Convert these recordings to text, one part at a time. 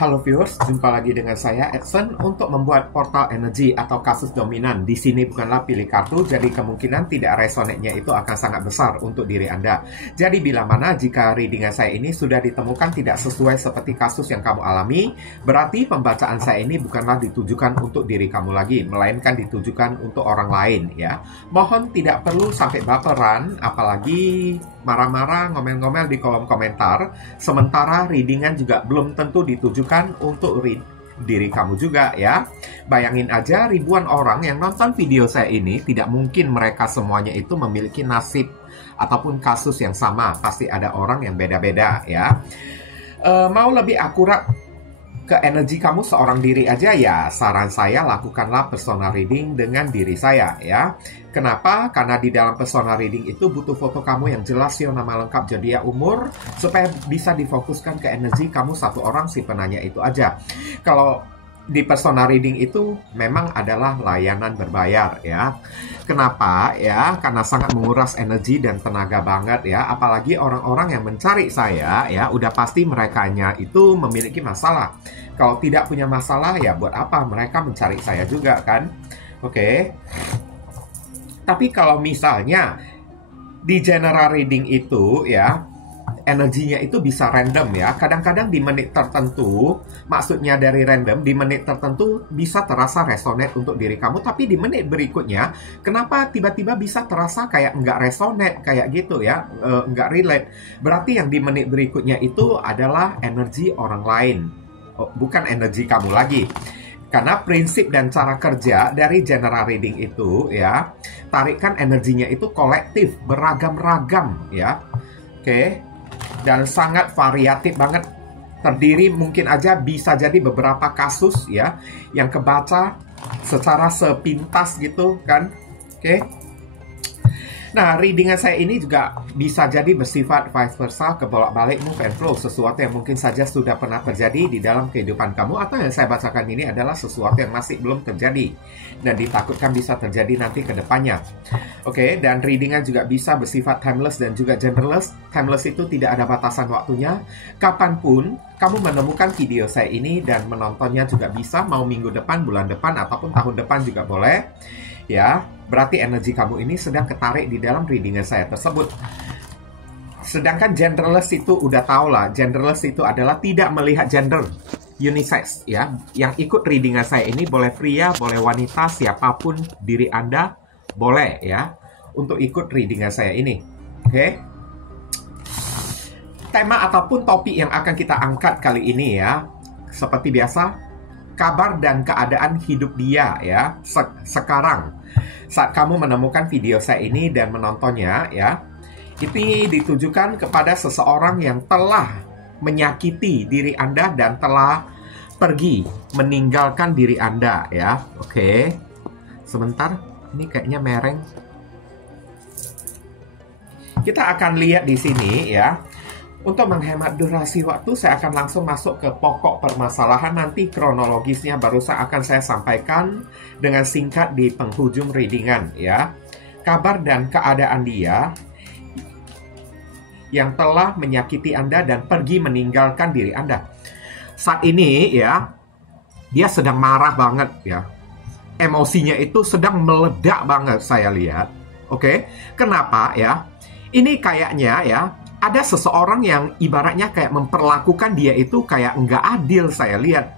Halo viewers, jumpa lagi dengan saya Edson untuk membuat portal energi atau kasus dominan. Di sini bukanlah pilih kartu, jadi kemungkinan tidak resonate-nya itu akan sangat besar untuk diri Anda. Jadi bila mana jika readingan saya ini sudah ditemukan tidak sesuai seperti kasus yang kamu alami, berarti pembacaan saya ini bukanlah ditujukan untuk diri kamu lagi, melainkan ditujukan untuk orang lain ya. Mohon tidak perlu sampai baperan, apalagi marah-marah, ngomel-ngomel di kolom komentar. Sementara readingan juga belum tentu ditujukan untuk diri kamu juga ya. Bayangin aja ribuan orang yang nonton video saya ini, tidak mungkin mereka semuanya itu memiliki nasib ataupun kasus yang sama. Pasti ada orang yang beda-beda ya. Mau lebih akurat ke energi kamu seorang diri aja ya, saran saya lakukanlah personal reading dengan diri saya ya. Kenapa? Karena di dalam personal reading itu butuh foto kamu yang jelas, nama lengkap, zodiak, umur, supaya bisa difokuskan ke energi kamu satu orang si penanya itu aja. Kalau di personal reading itu memang adalah layanan berbayar ya. Kenapa ya? Karena sangat menguras energi dan tenaga banget ya. Apalagi orang-orang yang mencari saya ya, udah pasti merekanya itu memiliki masalah. Kalau tidak punya masalah ya buat apa mereka mencari saya juga kan? Oke. Tapi kalau misalnya di general reading itu ya, energinya itu bisa random ya. Kadang-kadang di menit tertentu, maksudnya dari random, di menit tertentu bisa terasa resonate untuk diri kamu. Tapi di menit berikutnya, kenapa tiba-tiba bisa terasa kayak nggak resonate, kayak gitu ya, nggak relate. Berarti yang di menit berikutnya itu adalah energi orang lain, bukan energi kamu lagi. Karena prinsip dan cara kerja dari general reading itu ya, tarikan energinya itu kolektif, beragam-ragam ya. Oke. Dan sangat variatif banget. Terdiri mungkin aja bisa jadi beberapa kasus ya yang kebaca secara sepintas gitu kan. Oke. Nah, readingan saya ini juga bisa jadi bersifat vice versa, kebolak-balik, move and flow. Sesuatu yang mungkin saja sudah pernah terjadi di dalam kehidupan kamu, atau yang saya bacakan ini adalah sesuatu yang masih belum terjadi dan ditakutkan bisa terjadi nanti ke depannya. Oke, dan readingan juga bisa bersifat timeless dan juga genderless. Timeless itu tidak ada batasan waktunya. Kapanpun kamu menemukan video saya ini dan menontonnya juga bisa, mau minggu depan, bulan depan, ataupun tahun depan juga boleh. Ya, berarti energi kamu ini sedang ketarik di dalam readingan saya tersebut. Sedangkan genderless itu udah tau lah, genderless itu adalah tidak melihat gender, unisex ya. Yang ikut readingan saya ini boleh pria, boleh wanita, siapapun diri Anda boleh ya untuk ikut readingan saya ini. Oke. Tema ataupun topik yang akan kita angkat kali ini ya, seperti biasa, kabar dan keadaan hidup dia ya sekarang. Saat kamu menemukan video saya ini dan menontonnya ya, ini ditujukan kepada seseorang yang telah menyakiti diri Anda dan telah pergi meninggalkan diri Anda ya. Oke. Sebentar, ini kayaknya mereng. Kita akan lihat di sini ya. Untuk menghemat durasi waktu, saya akan langsung masuk ke pokok permasalahan. Nanti kronologisnya baru akan saya sampaikan dengan singkat di penghujung readingan ya. Kabar dan keadaan dia yang telah menyakiti Anda dan pergi meninggalkan diri Anda. Saat ini ya, dia sedang marah banget ya. Emosinya itu sedang meledak banget saya lihat. Oke, kenapa ya? Ini kayaknya ya, ada seseorang yang ibaratnya kayak memperlakukan dia itu kayak nggak adil saya lihat.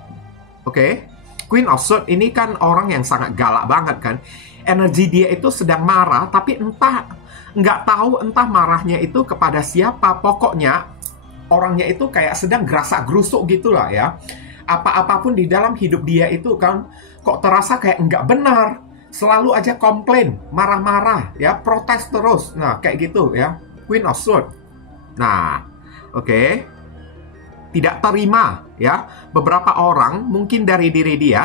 Oke? Queen of Swords ini kan orang yang sangat galak banget kan. Energi dia itu sedang marah, tapi nggak tahu entah marahnya itu kepada siapa. Pokoknya orangnya itu kayak sedang gerasak gerusuk gitulah ya. Apa-apapun di dalam hidup dia itu kan kok terasa kayak nggak benar. Selalu aja komplain, marah-marah ya, protes terus. Nah, kayak gitu ya. Queen of Swords. Nah, oke. Tidak terima ya. Beberapa orang mungkin dari diri dia,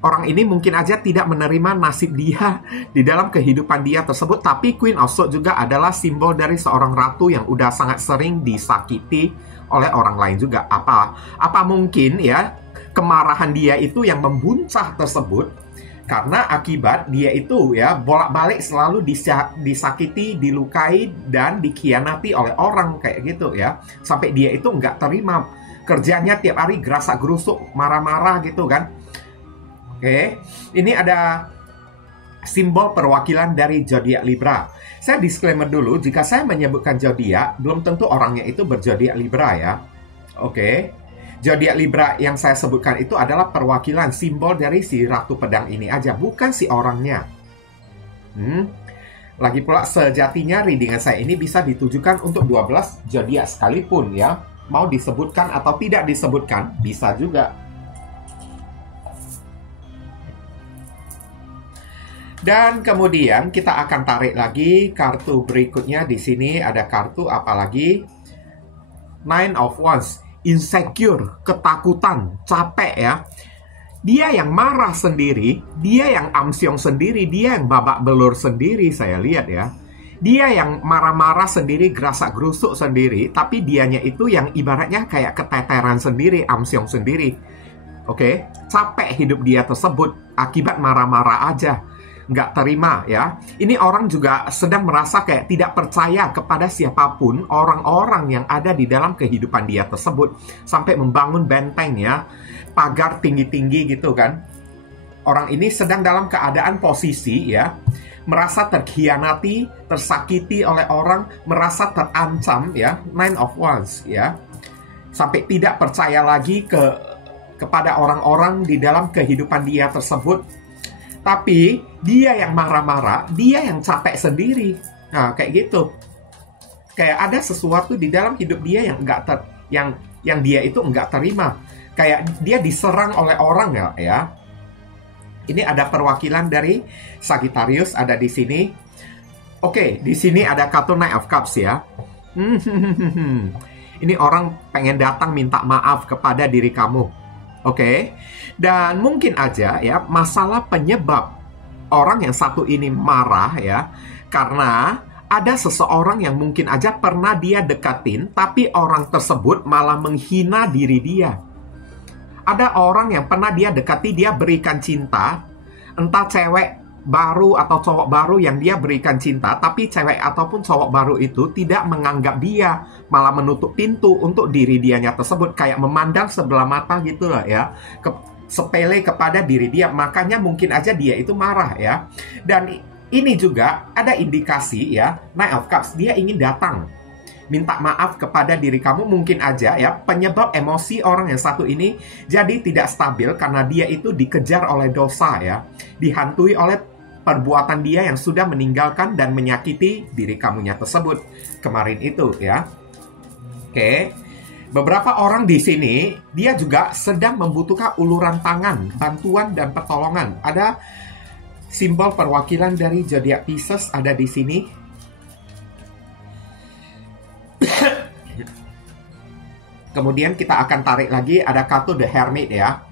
orang ini mungkin aja tidak menerima nasib dia di dalam kehidupan dia tersebut. Tapi Queen of Swords juga adalah simbol dari seorang ratu yang udah sangat sering disakiti oleh orang lain juga. Apa mungkin ya kemarahan dia itu yang membuncah tersebut karena akibat dia itu ya bolak-balik selalu disakiti, dilukai, dan dikhianati oleh orang kayak gitu ya. Sampai dia itu nggak terima Kerjanya tiap hari gerasak-gerusuk, marah-marah gitu kan. Oke, ini ada simbol perwakilan dari zodiak Libra. Saya disclaimer dulu, jika saya menyebutkan zodiak, belum tentu orangnya itu berzodiak Libra ya. Oke, zodiak Libra yang saya sebutkan itu adalah perwakilan simbol dari si Ratu Pedang ini aja, bukan si orangnya. Lagi pula sejatinya readingan saya ini bisa ditujukan untuk 12 zodiak sekalipun ya. Mau disebutkan atau tidak disebutkan, bisa juga. Dan kemudian kita akan tarik lagi kartu berikutnya. Di sini ada kartu apa lagi? Nine of Wands. Insecure, ketakutan, capek ya. Dia yang marah sendiri, dia yang amsyong sendiri, dia yang babak belur sendiri, saya lihat ya. Dia yang marah-marah sendiri, gerasak-gerusuk sendiri, tapi dianya itu yang ibaratnya kayak keteteran sendiri, amsyong sendiri. Oke, capek hidup dia tersebut, akibat marah-marah aja. Nggak terima ya. Ini orang juga sedang merasa kayak tidak percaya kepada siapapun, orang-orang yang ada di dalam kehidupan dia tersebut. Sampai membangun benteng ya, pagar tinggi-tinggi gitu kan. Orang ini sedang dalam keadaan posisi ya, merasa terkhianati, tersakiti oleh orang, merasa terancam ya, Nine of Wands ya. Sampai tidak percaya lagi kepada orang-orang di dalam kehidupan dia tersebut. Tapi dia yang marah-marah, dia yang capek sendiri. Nah, kayak gitu. Kayak ada sesuatu di dalam hidup dia yang yang dia itu enggak terima. Kayak dia diserang oleh orang ya. Ini ada perwakilan dari Sagittarius ada di sini. Oke, di sini ada kartu Knight of Cups ya. Ini orang pengen datang minta maaf kepada diri kamu. Oke, dan mungkin aja ya masalah penyebab orang yang satu ini marah ya, karena ada seseorang yang mungkin aja pernah dia dekatin, tapi orang tersebut malah menghina diri dia. Ada orang yang pernah dia dekati, dia berikan cinta, entah cewek baru atau cowok baru yang dia berikan cinta, tapi cewek ataupun cowok baru itu tidak menganggap dia, malah menutup pintu untuk diri dianya tersebut, kayak memandang sebelah mata gitu lah ya, sepele kepada diri dia. Makanya mungkin aja dia itu marah ya. Dan ini juga ada indikasi ya, Knight of Cups, dia ingin datang minta maaf kepada diri kamu. Mungkin aja ya penyebab emosi orang yang satu ini jadi tidak stabil karena dia itu dikejar oleh dosa ya, dihantui oleh perbuatan dia yang sudah meninggalkan dan menyakiti diri kamunya tersebut kemarin itu ya. Oke, beberapa orang di sini dia juga sedang membutuhkan uluran tangan, bantuan dan pertolongan. Ada simbol perwakilan dari zodiak Pisces ada di sini. Kemudian kita akan tarik lagi ada kartu The Hermit ya.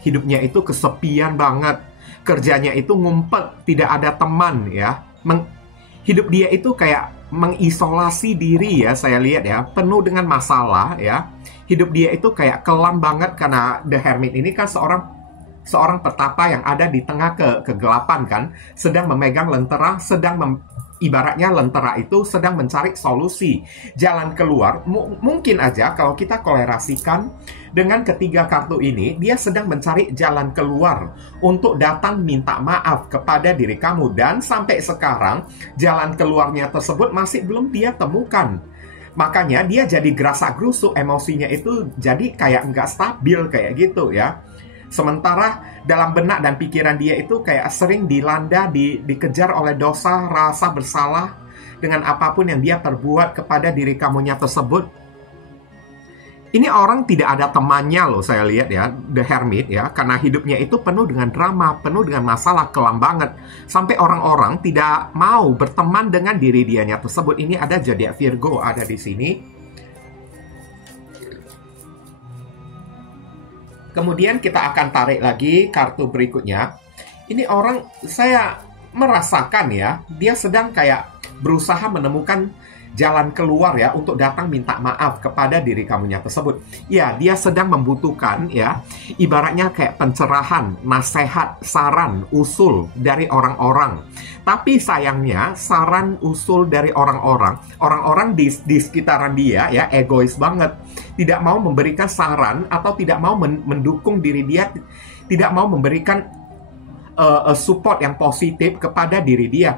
Hidupnya itu kesepian banget. Kerjanya itu ngumpet, tidak ada teman ya. Hidup dia itu kayak mengisolasi diri ya, saya lihat ya, penuh dengan masalah ya. Hidup dia itu kayak kelam banget karena The Hermit ini kan seorang petapa yang ada di tengah kegelapan kan, sedang memegang lentera, ibaratnya lentera itu sedang mencari solusi, jalan keluar. Mungkin aja kalau kita kolerasikan dengan ketiga kartu ini, dia sedang mencari jalan keluar untuk datang minta maaf kepada diri kamu. Dan sampai sekarang, jalan keluarnya tersebut masih belum dia temukan. Makanya dia jadi gerasak-gerusuk, emosinya itu jadi kayak nggak stabil kayak gitu ya. Sementara dalam benak dan pikiran dia itu kayak sering dilanda, dikejar oleh dosa, rasa bersalah dengan apapun yang dia perbuat kepada diri kamunya tersebut. Ini orang tidak ada temannya loh, saya lihat ya, The Hermit ya, karena hidupnya itu penuh dengan drama, penuh dengan masalah, kelam banget. Sampai orang-orang tidak mau berteman dengan diri dianya tersebut. Ini ada zodiak Virgo ada di sini. Kemudian kita akan tarik lagi kartu berikutnya. Ini orang, saya merasakan ya, dia sedang kayak berusaha menemukan jalan keluar ya, untuk datang minta maaf kepada diri kamunya tersebut. Ya, dia sedang membutuhkan ya, ibaratnya kayak pencerahan, nasihat, saran, usul dari orang-orang. Tapi sayangnya, saran, usul dari orang-orang di sekitaran dia ya, egois banget. tidak mau memberikan saran atau tidak mau mendukung diri dia, tidak mau memberikan support yang positif kepada diri dia.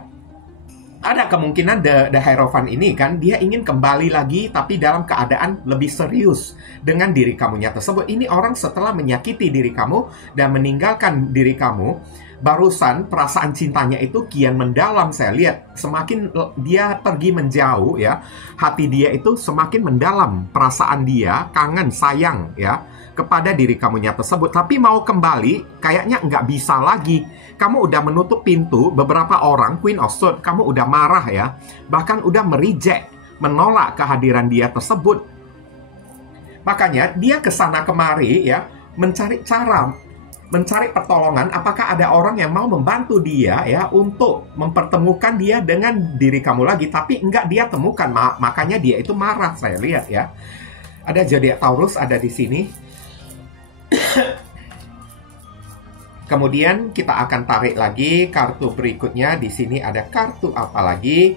Ada kemungkinan the Hierophant ini kan, dia ingin kembali lagi tapi dalam keadaan lebih serius dengan diri kamunya tersebut. Ini orang setelah menyakiti diri kamu dan meninggalkan diri kamu, barusan perasaan cintanya itu kian mendalam. Saya lihat semakin dia pergi menjauh ya, hati dia itu semakin mendalam, perasaan dia kangen, sayang ya kepada diri kamunya tersebut. Tapi mau kembali kayaknya nggak bisa lagi. Kamu udah menutup pintu. Beberapa orang, Queen of Swords, kamu udah marah ya, bahkan udah mereject, menolak kehadiran dia tersebut. Makanya dia kesana kemari ya, mencari cara, mencari pertolongan. Apakah ada orang yang mau membantu dia ya untuk mempertemukan dia dengan diri kamu lagi? Tapi enggak dia temukan, makanya dia itu marah. Saya lihat ya, ada zodiak Taurus ada di sini. Kemudian kita akan tarik lagi kartu berikutnya. Di sini ada kartu apa lagi?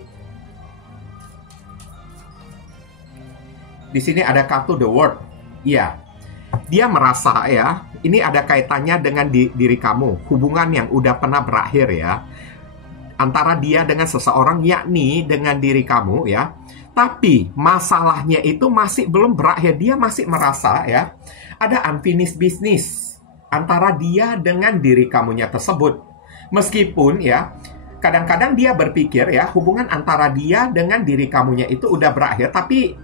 Di sini ada kartu The World. Iya, dia merasa ya, ini ada kaitannya dengan diri kamu. Hubungan yang udah pernah berakhir ya, antara dia dengan seseorang, yakni dengan diri kamu ya. Tapi masalahnya itu masih belum berakhir. Dia masih merasa ya, ada unfinished business antara dia dengan diri kamunya tersebut. Meskipun ya, kadang-kadang dia berpikir ya, hubungan antara dia dengan diri kamunya itu udah berakhir, tapi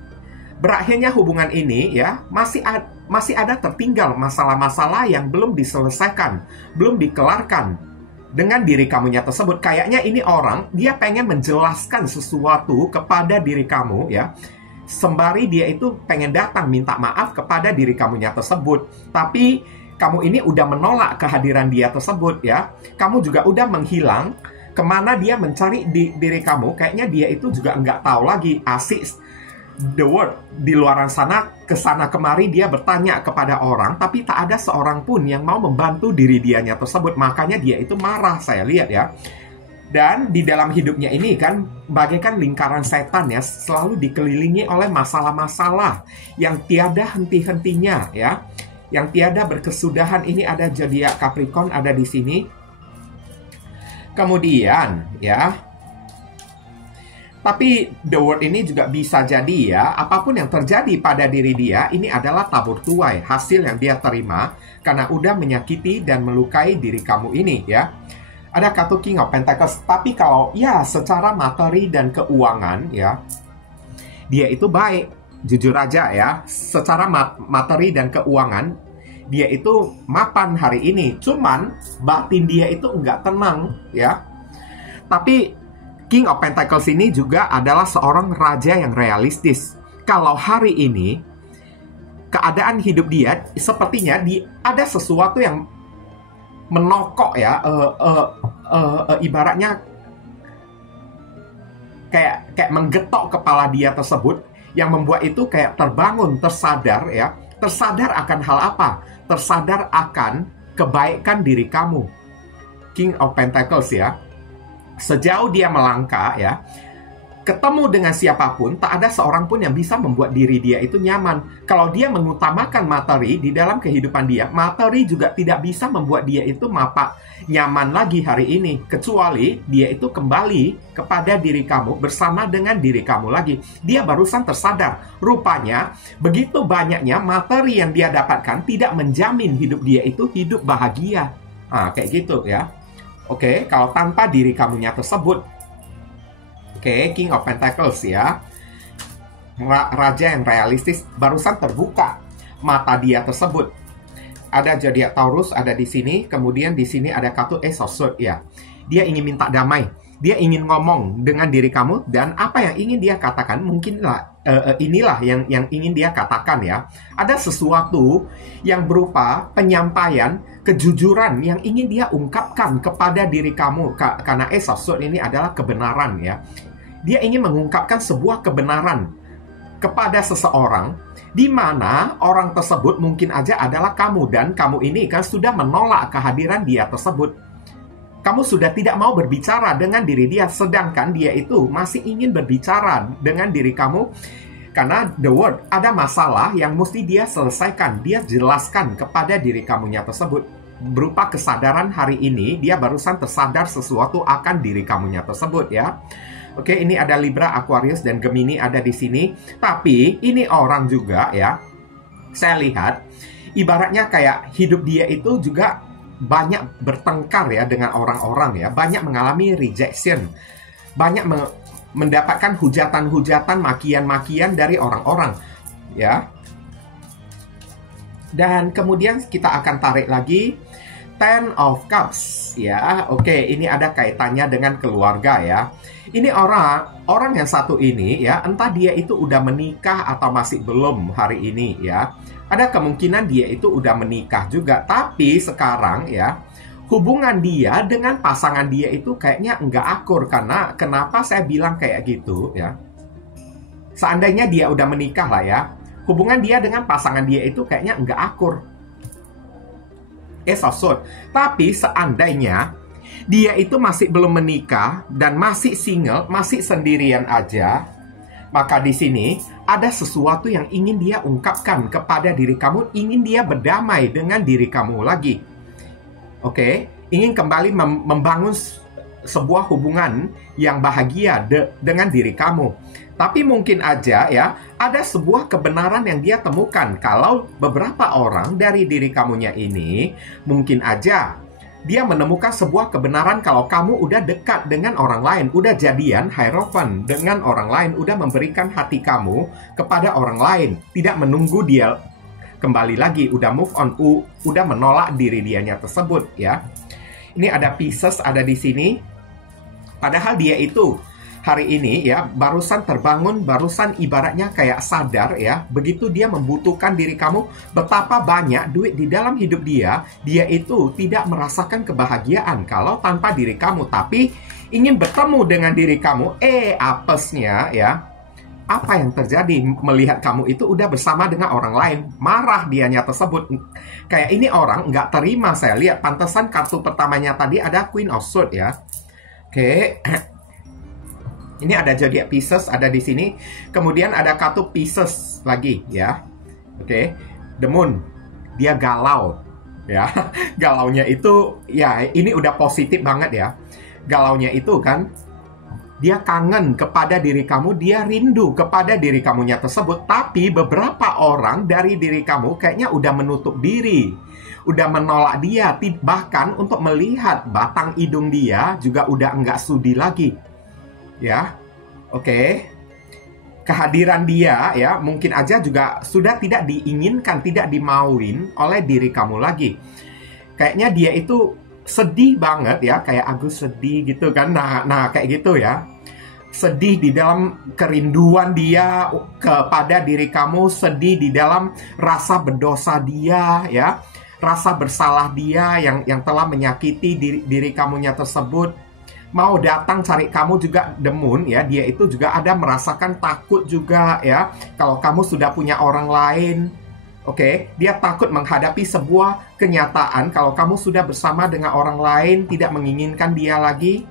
berakhirnya hubungan ini ya, masih ada tertinggal masalah-masalah yang belum diselesaikan, belum dikelarkan dengan diri kamunya tersebut. Kayaknya ini orang, dia pengen menjelaskan sesuatu kepada diri kamu ya, sembari dia itu pengen datang minta maaf kepada diri kamunya tersebut. Tapi kamu ini udah menolak kehadiran dia tersebut ya. Kamu juga udah menghilang. Kemana dia mencari diri kamu, kayaknya dia itu juga nggak tahu lagi. Asik the world di luar sana, kesana kemari dia bertanya kepada orang, tapi tak ada seorang pun yang mau membantu diri dianya tersebut. Makanya dia itu marah, saya lihat ya. Dan di dalam hidupnya ini kan, bagaikan lingkaran setan ya, selalu dikelilingi oleh masalah-masalah yang tiada henti-hentinya ya, yang tiada berkesudahan. Ini ada zodiak Capricorn ada di sini. Kemudian ya, tapi the world ini juga bisa jadi ya, apapun yang terjadi pada diri dia, ini adalah tabur tuai, hasil yang dia terima karena udah menyakiti dan melukai diri kamu ini ya. Ada kartu King of Pentacles. Tapi kalau ya secara materi dan keuangan ya, dia itu baik, jujur aja ya, secara materi dan keuangan dia itu mapan hari ini. Cuman batin dia itu nggak tenang ya. Tapi King of Pentacles ini juga adalah seorang raja yang realistis. Kalau hari ini keadaan hidup dia sepertinya ada sesuatu yang menokok ya, ibaratnya kayak menggetok kepala dia tersebut, yang membuat itu kayak terbangun, tersadar ya. Tersadar akan hal apa? Tersadar akan kebaikan diri kamu. King of Pentacles ya. Sejauh dia melangkah ya, ketemu dengan siapapun, tak ada seorang pun yang bisa membuat diri dia itu nyaman. Kalau dia mengutamakan materi di dalam kehidupan dia, materi juga tidak bisa membuat dia itu nyaman lagi hari ini. Kecuali dia itu kembali kepada diri kamu, bersama dengan diri kamu lagi. Dia barusan tersadar, rupanya begitu banyaknya materi yang dia dapatkan tidak menjamin hidup dia itu hidup bahagia. Kayak gitu ya. Oke, kalau tanpa diri kamunya tersebut. Oke, King of Pentacles ya, raja yang realistis, barusan terbuka mata dia tersebut. Ada zodiak Taurus ada di sini, kemudian di sini ada kartu Ace of Swords ya. Dia ingin minta damai, dia ingin ngomong dengan diri kamu, dan apa yang ingin dia katakan mungkinlah inilah yang ingin dia katakan ya. Ada sesuatu yang berupa penyampaian kejujuran yang ingin dia ungkapkan kepada diri kamu, karena Ace of Swords ini adalah kebenaran ya. Dia ingin mengungkapkan sebuah kebenaran kepada seseorang, di mana orang tersebut mungkin aja adalah kamu, dan kamu ini kan sudah menolak kehadiran dia tersebut. Kamu sudah tidak mau berbicara dengan diri dia, sedangkan dia itu masih ingin berbicara dengan diri kamu. Karena the word, ada masalah yang mesti dia selesaikan, dia jelaskan kepada diri kamunya tersebut. Berupa kesadaran hari ini, dia barusan tersadar sesuatu akan diri kamunya tersebut ya. Oke, ini ada Libra, Aquarius, dan Gemini ada di sini. Tapi ini orang juga ya, saya lihat ibaratnya kayak hidup dia itu juga banyak bertengkar ya dengan orang-orang ya, banyak mengalami rejection, banyak mendapatkan hujatan-hujatan, makian-makian dari orang-orang ya. Dan kemudian kita akan tarik lagi Ten of Cups ya. Oke, ini ada kaitannya dengan keluarga ya. Ini orang yang satu ini ya, entah dia itu udah menikah atau masih belum hari ini ya. Ada kemungkinan dia itu udah menikah juga, tapi sekarang ya hubungan dia dengan pasangan dia itu kayaknya nggak akur. Karena kenapa saya bilang kayak gitu ya? Seandainya dia udah menikah lah ya, hubungan dia dengan pasangan dia itu kayaknya nggak akur. Tapi seandainya dia itu masih belum menikah dan masih single, masih sendirian aja, maka di sini ada sesuatu yang ingin dia ungkapkan kepada diri kamu, ingin dia berdamai dengan diri kamu lagi. Oke, ingin kembali membangun sebuah hubungan yang bahagia dengan diri kamu. Tapi mungkin aja ya, ada sebuah kebenaran yang dia temukan. Kalau beberapa orang dari diri kamunya ini, mungkin aja dia menemukan sebuah kebenaran kalau kamu udah dekat dengan orang lain, udah jadian, hierophant dengan orang lain, udah memberikan hati kamu kepada orang lain, tidak menunggu dia kembali lagi, udah move on, udah menolak diri dianya tersebut ya. Ini ada Pisces ada di sini. Padahal dia itu hari ini ya barusan terbangun, barusan ibaratnya kayak sadar ya, begitu dia membutuhkan diri kamu, betapa banyak duit di dalam hidup dia itu tidak merasakan kebahagiaan kalau tanpa diri kamu, tapi ingin bertemu dengan diri kamu. Apesnya ya, apa yang terjadi melihat kamu itu udah bersama dengan orang lain, marah dianya tersebut. Kayak ini orang nggak terima. Saya lihat pantesan kartu pertamanya tadi ada Queen of Swords ya. Oke. Ini ada zodiak Pisces ada di sini. Kemudian ada kartu Pisces lagi ya. Oke. The Moon. Dia galau ya. Galaunya itu ya ini udah positif banget ya. Galaunya itu kan dia kangen kepada diri kamu, dia rindu kepada diri kamunya tersebut. Tapi beberapa orang dari diri kamu kayaknya udah menutup diri, udah menolak dia. Bahkan untuk melihat batang hidung dia juga udah enggak sudi lagi. Ya, oke. Kehadiran dia ya mungkin aja juga sudah tidak diinginkan, tidak dimauin oleh diri kamu lagi. Kayaknya dia itu sedih banget ya, kayak Agus sedih gitu kan. Nah kayak gitu ya. Sedih di dalam kerinduan dia kepada diri kamu, sedih di dalam rasa berdosa dia ya, rasa bersalah dia yang telah menyakiti diri kamunya tersebut. Mau datang cari kamu juga The Moon ya, dia itu juga ada merasakan takut juga ya. Kalau kamu sudah punya orang lain, oke, dia takut menghadapi sebuah kenyataan kalau kamu sudah bersama dengan orang lain, tidak menginginkan dia lagi.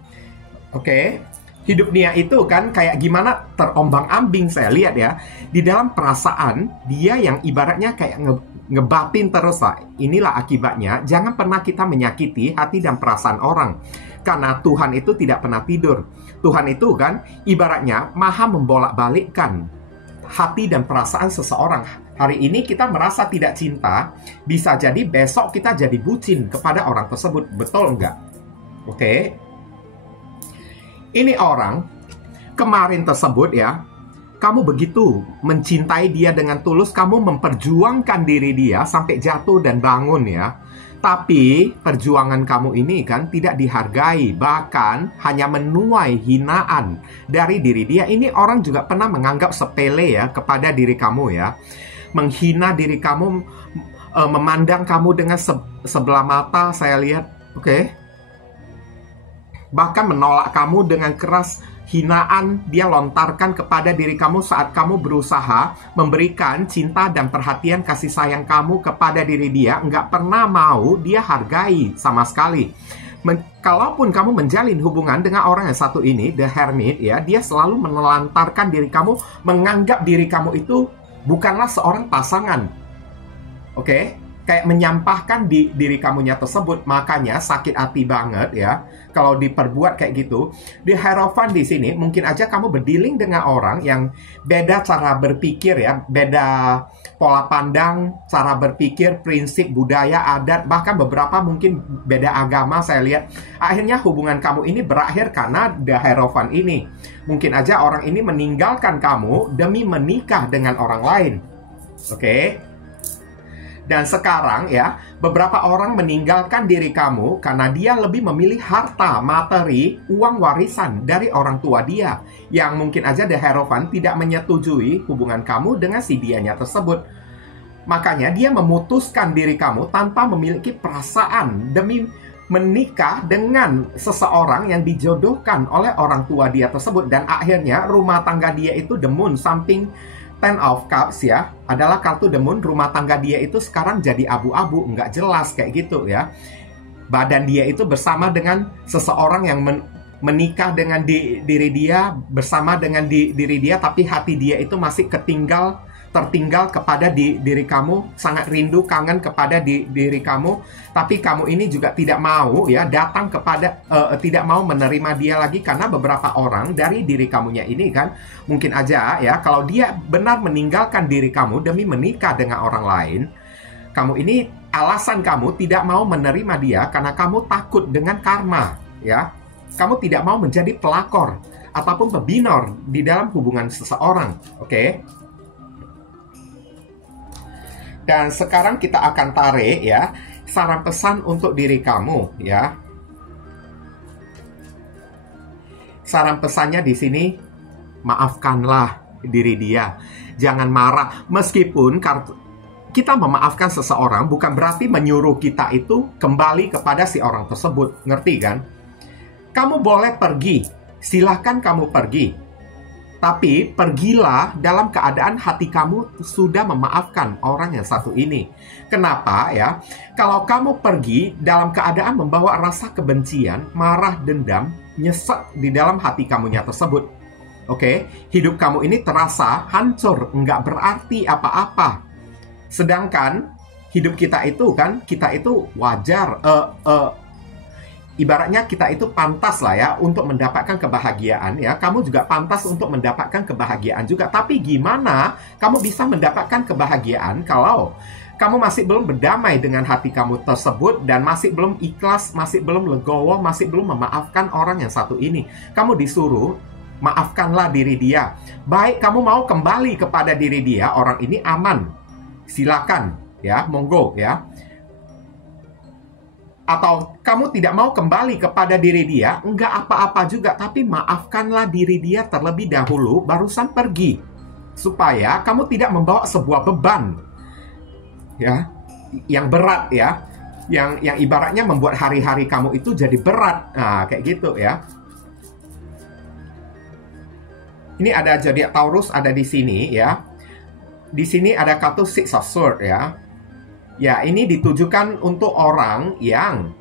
Oke. Hidup dia itu kan kayak gimana terombang-ambing saya lihat ya. Di dalam perasaan dia yang ibaratnya kayak ngebatin terus lah. Inilah akibatnya, jangan pernah kita menyakiti hati dan perasaan orang. Karena Tuhan itu tidak pernah tidur. Tuhan itu kan ibaratnya maha membolak-balikkan hati dan perasaan seseorang. Hari ini kita merasa tidak cinta, bisa jadi besok kita jadi bucin kepada orang tersebut. Betul nggak? Oke. Ini orang kemarin tersebut ya, kamu begitu mencintai dia dengan tulus, kamu memperjuangkan diri dia sampai jatuh dan bangun ya. Tapi perjuangan kamu ini kan tidak dihargai, bahkan hanya menuai hinaan dari diri dia. Ini orang juga pernah menganggap sepele ya kepada diri kamu ya. Menghina diri kamu, memandang kamu dengan sebelah mata, saya lihat, oke. Bahkan menolak kamu dengan keras. Hinaan dia lontarkan kepada diri kamu saat kamu berusaha memberikan cinta dan perhatian kasih sayang kamu kepada diri dia. Nggak pernah mau dia hargai sama sekali. Kalaupun kamu menjalin hubungan dengan orang yang satu ini, The Hermit, ya, dia selalu menelantarkan diri kamu, menganggap diri kamu itu bukanlah seorang pasangan. Oke? Kayak menyampahkan diri kamunya tersebut. Makanya sakit hati banget ya kalau diperbuat kayak gitu. Di Hierophant di sini mungkin aja kamu berdealing dengan orang yang beda cara berpikir ya, beda pola pandang, cara berpikir, prinsip, budaya, adat, bahkan beberapa mungkin beda agama saya lihat. Akhirnya hubungan kamu ini berakhir karena The Hierophant ini. Mungkin aja orang ini meninggalkan kamu demi menikah dengan orang lain. Oke? Dan sekarang ya, beberapa orang meninggalkan diri kamu karena dia lebih memilih harta, materi, uang warisan dari orang tua dia. Yang mungkin aja The Hierophant tidak menyetujui hubungan kamu dengan si dianya tersebut. Makanya dia memutuskan diri kamu tanpa memiliki perasaan demi menikah dengan seseorang yang dijodohkan oleh orang tua dia tersebut. Dan akhirnya rumah tangga dia itu the moon, samping Ten of Cups ya, adalah kartu the moon. Rumah tangga dia itu sekarang jadi abu-abu, nggak jelas kayak gitu ya. Badan dia itu bersama dengan seseorang yang menikah dengan diri dia, bersama dengan diri dia, tapi hati dia itu masih tertinggal kepada diri kamu, sangat rindu, kangen kepada diri kamu, tapi kamu ini juga tidak mau ya datang kepada, tidak mau menerima dia lagi karena beberapa orang dari diri kamunya ini kan, mungkin aja ya kalau dia benar meninggalkan diri kamu demi menikah dengan orang lain, kamu ini alasan kamu tidak mau menerima dia karena kamu takut dengan karma ya, kamu tidak mau menjadi pelakor ataupun pebinor di dalam hubungan seseorang, oke? Dan sekarang kita akan tarik ya saran pesan untuk diri kamu ya. Saran pesannya di sini, maafkanlah diri dia. Jangan marah. Meskipun kita memaafkan seseorang bukan berarti menyuruh kita itu kembali kepada si orang tersebut. Ngerti kan? Kamu boleh pergi. Silahkan kamu pergi. Tapi pergilah dalam keadaan hati kamu sudah memaafkan orang yang satu ini. Kenapa ya? Kalau kamu pergi dalam keadaan membawa rasa kebencian, marah, dendam, nyesek di dalam hati kamunya tersebut. Oke? Hidup kamu ini terasa hancur, nggak berarti apa-apa. Sedangkan hidup kita itu kan, kita itu wajar, ibaratnya kita itu pantas lah ya untuk mendapatkan kebahagiaan ya. Kamu juga pantas untuk mendapatkan kebahagiaan juga. Tapi gimana kamu bisa mendapatkan kebahagiaan kalau kamu masih belum berdamai dengan hati kamu tersebut dan masih belum ikhlas, masih belum legowo, masih belum memaafkan orang yang satu ini. Kamu disuruh maafkanlah diri dia. Baik kamu mau kembali kepada diri dia, orang ini aman. Silakan ya, monggo ya. Atau kamu tidak mau kembali kepada diri dia, enggak apa-apa juga, tapi maafkanlah diri dia terlebih dahulu, barusan pergi. Supaya kamu tidak membawa sebuah beban ya, yang berat ya, yang ibaratnya membuat hari-hari kamu itu jadi berat. Nah, kayak gitu ya. Ini ada zodiak Taurus ada di sini ya. Di sini ada kartu Six of Swords ya. Ya, ini ditujukan untuk orang yang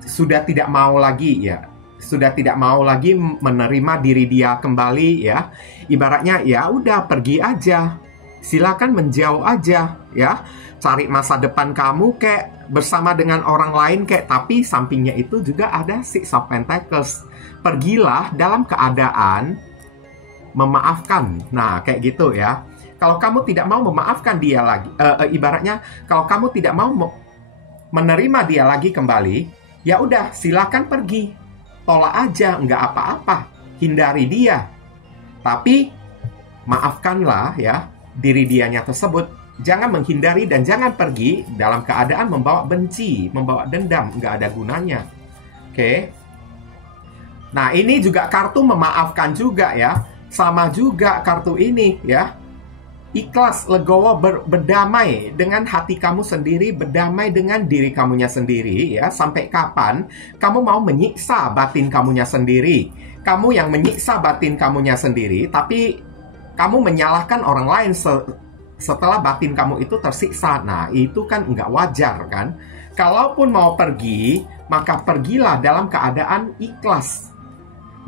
sudah tidak mau lagi ya. Sudah tidak mau lagi menerima diri dia kembali ya. Ibaratnya ya udah pergi aja. Silakan menjauh aja ya. Cari masa depan kamu kayak bersama dengan orang lain kayak, tapi sampingnya itu juga ada Six of Pentacles. Pergilah dalam keadaan memaafkan. Nah, kayak gitu ya. Kalau kamu tidak mau memaafkan dia lagi, ibaratnya kalau kamu tidak mau menerima dia lagi kembali, ya udah silakan pergi, tolak aja, nggak apa-apa, hindari dia. Tapi maafkanlah ya diri dianya tersebut. Jangan menghindari dan jangan pergi dalam keadaan membawa benci, membawa dendam, nggak ada gunanya. Oke? Nah, ini juga kartu memaafkan juga ya, sama juga kartu ini ya. Ikhlas, legowo, berdamai dengan hati kamu sendiri, berdamai dengan diri kamunya sendiri ya. Sampai kapan kamu mau menyiksa batin kamunya sendiri? Kamu yang menyiksa batin kamunya sendiri, tapi kamu menyalahkan orang lain setelah batin kamu itu tersiksa. Nah, itu kan nggak wajar kan? Kalaupun mau pergi, maka pergilah dalam keadaan ikhlas.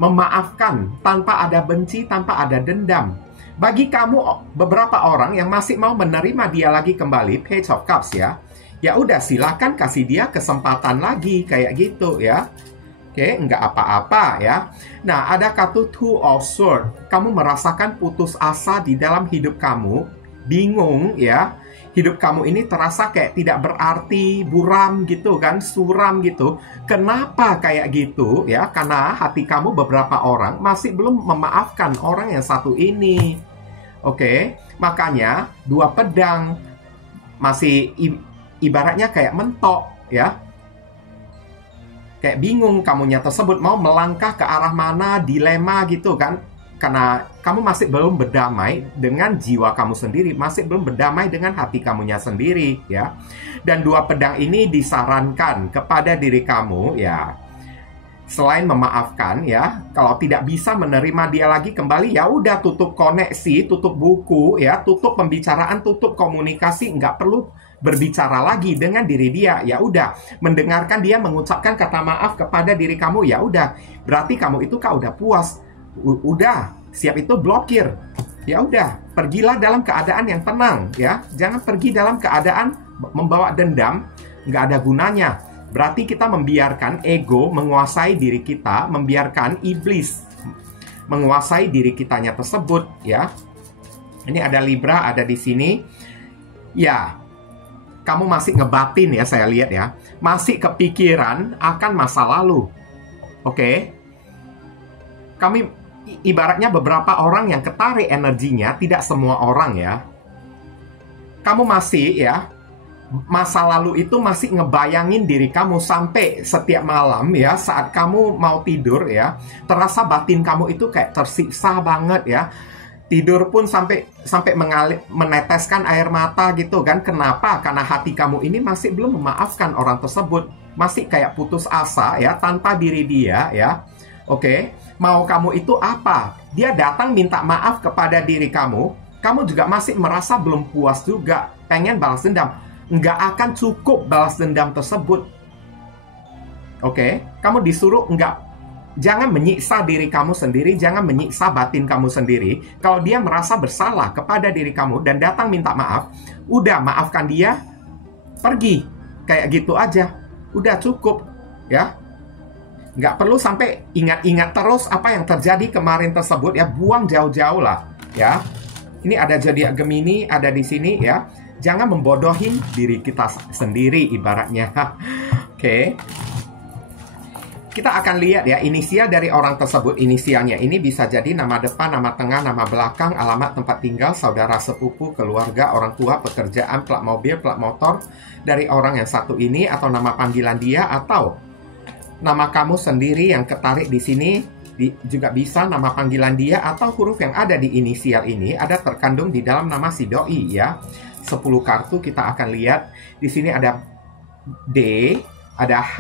Memaafkan, tanpa ada benci, tanpa ada dendam. Bagi kamu, beberapa orang yang masih mau menerima dia lagi kembali, Page of Cups ya, ya udah silakan kasih dia kesempatan lagi, kayak gitu ya. Oke, nggak apa-apa ya. Nah, ada kartu Two of Swords. Kamu merasakan putus asa di dalam hidup kamu, bingung ya. Hidup kamu ini terasa kayak tidak berarti, buram gitu kan, suram gitu. Kenapa kayak gitu ya? Karena hati kamu beberapa orang masih belum memaafkan orang yang satu ini. Oke, makanya dua pedang masih ibaratnya kayak mentok ya. Kayak bingung kamunya tersebut mau melangkah ke arah mana, dilema gitu kan. Karena kamu masih belum berdamai dengan jiwa kamu sendiri, masih belum berdamai dengan hati kamunya sendiri ya. Dan dua pedang ini disarankan kepada diri kamu ya, selain memaafkan ya, kalau tidak bisa menerima dia lagi kembali, ya udah tutup koneksi, tutup buku ya, tutup pembicaraan, tutup komunikasi, nggak perlu berbicara lagi dengan diri dia. Ya udah, mendengarkan dia mengucapkan kata maaf kepada diri kamu, ya udah, berarti kamu itu kau udah puas. Udah, siap itu blokir. Ya udah, pergilah dalam keadaan yang tenang ya. Jangan pergi dalam keadaan membawa dendam, nggak ada gunanya. Berarti kita membiarkan ego menguasai diri kita, membiarkan iblis menguasai diri kitanya tersebut ya. Ini ada Libra ada di sini. Ya, kamu masih ngebatin ya, saya lihat ya. Masih kepikiran akan masa lalu. Oke. Kami ibaratnya beberapa orang yang ketarik energinya, tidak semua orang ya. Kamu masih ya, masa lalu itu masih ngebayangin diri kamu sampai setiap malam ya, saat kamu mau tidur ya, terasa batin kamu itu kayak tersiksa banget ya. Tidur pun sampai meneteskan air mata gitu kan. Kenapa? Karena hati kamu ini masih belum memaafkan orang tersebut. Masih kayak putus asa ya, tanpa diri dia ya. Oke, mau kamu itu apa? Dia datang minta maaf kepada diri kamu, kamu juga masih merasa belum puas juga, pengen balas dendam. Nggak akan cukup balas dendam tersebut. Oke, kamu disuruh jangan menyiksa diri kamu sendiri, jangan menyiksa batin kamu sendiri. Kalau dia merasa bersalah kepada diri kamu dan datang minta maaf, udah maafkan dia, pergi. Kayak gitu aja, udah cukup ya. Nggak perlu sampai ingat-ingat terus apa yang terjadi kemarin tersebut ya, buang jauh-jauh lah ya. Ini ada zodiak Gemini ada di sini ya. Jangan membodohin diri kita sendiri ibaratnya. Oke. Kita akan lihat ya inisial dari orang tersebut. Inisialnya ini bisa jadi nama depan, nama tengah, nama belakang, alamat tempat tinggal, saudara sepupu, keluarga, orang tua, pekerjaan, plat mobil, plat motor dari orang yang satu ini, atau nama panggilan dia, atau nama kamu sendiri yang ketarik di sini. Juga bisa nama panggilan dia atau huruf yang ada di inisial ini ada terkandung di dalam nama si doi ya. 10 kartu kita akan lihat. Di sini ada D, ada H,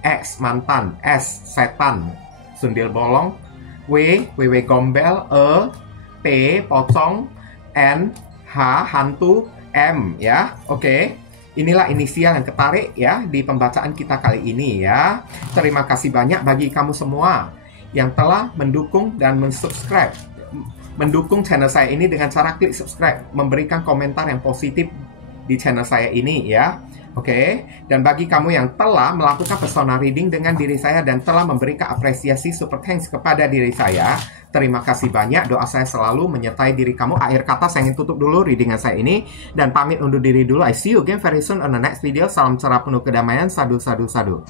X mantan, S setan, sundil bolong, W wewe gombel, E P pocong, N H hantu, M ya. Oke. Inilah inisial yang ketarik ya di pembacaan kita kali ini ya. Terima kasih banyak bagi kamu semua yang telah mendukung dan mensubscribe. Mendukung channel saya ini dengan cara klik subscribe, memberikan komentar yang positif di channel saya ini ya. Oke. Dan bagi kamu yang telah melakukan personal reading dengan diri saya dan telah memberikan apresiasi super thanks kepada diri saya, terima kasih banyak. Doa saya selalu menyertai diri kamu. Akhir kata saya ingin tutup dulu readingan saya ini dan pamit undur diri dulu. I see you again very soon on the next video. Salam cerah penuh kedamaian. Sadu, sadu, sadu.